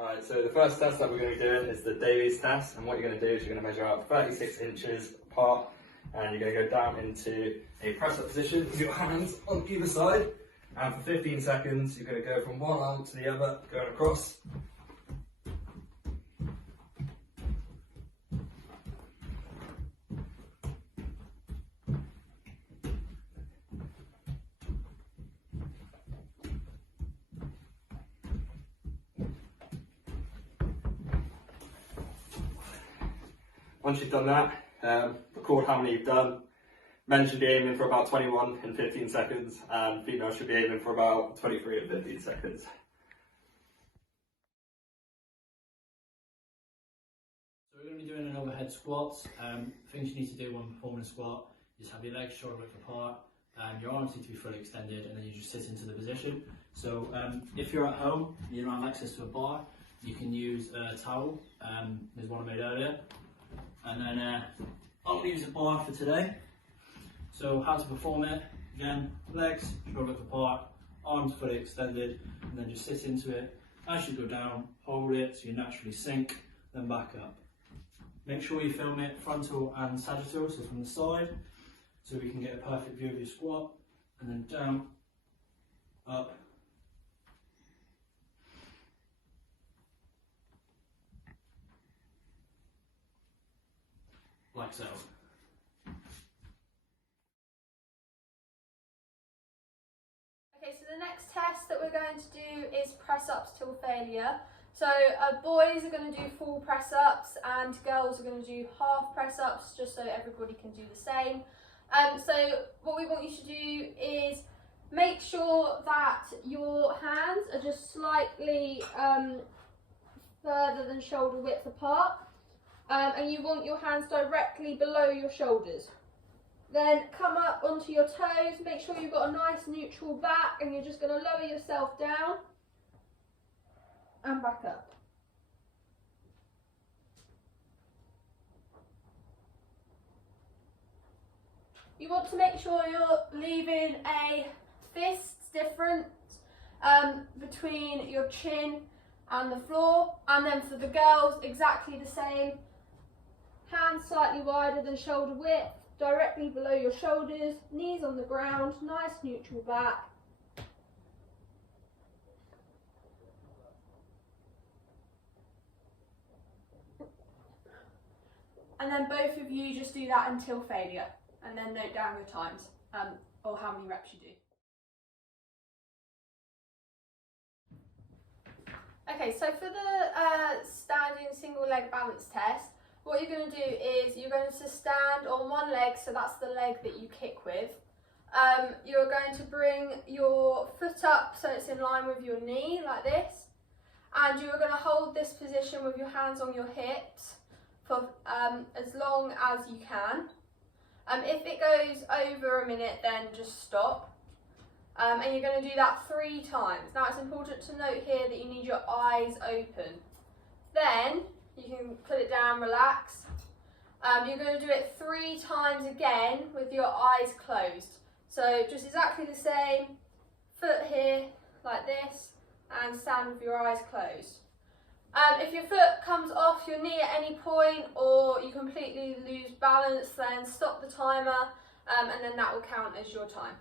Alright, so the first test that we're going to be doing is the Davies test, and what you're going to do is you're going to measure out 36 inches apart, and you're going to go down into a press-up position with your hands on either side, and for 15 seconds you're going to go from one arm to the other, going across. Once you've done that, record how many you've done. Men should be aiming for about 21 in 15 seconds, and females should be aiming for about 23 in 15 seconds. So we're going to be doing an overhead squat. Things you need to do when performing a squat is have your legs shoulder width apart, and your arms need to be fully extended, and then you just sit into the position. So if you're at home, you don't have access to a bar, you can use a towel. There's one I made earlier. And then I'll use a bar for today. So how to perform it, again, legs shoulder width apart, arms fully extended, and then just sit into it. As you go down, hold it so you naturally sink, then back up. Make sure you film it frontal and sagittal, so from the side, so we can get a perfect view of your squat, and then down, up, like so. Okay, so the next test that we're going to do is press ups till failure. So boys are going to do full press ups and girls are going to do half press ups, just so everybody can do the same. So what we want you to do is make sure that your hands are just slightly further than shoulder width apart. And you want your hands directly below your shoulders. Then come up onto your toes, make sure you've got a nice neutral back, and you're just going to lower yourself down and back up. You want to make sure you're leaving a fist difference between your chin and the floor, and then for the girls exactly the same. Hands slightly wider than shoulder width, directly below your shoulders, knees on the ground, nice neutral back. And then both of you just do that until failure, and then note down your times, or how many reps you do. Okay, so for the standing single leg balance test, what you're going to do is you're going to stand on one leg, so that's the leg that you kick with. You're going to bring your foot up so it's in line with your knee, like this. And you're going to hold this position with your hands on your hips for as long as you can. If it goes over a minute, then just stop. And you're going to do that 3 times. Now it's important to note here that you need your eyes open. Then you can put it down, relax. You're going to do it 3 times again with your eyes closed. So just exactly the same, foot here like this, and stand with your eyes closed. If your foot comes off your knee at any point, or you completely lose balance, then stop the timer, and then that will count as your time.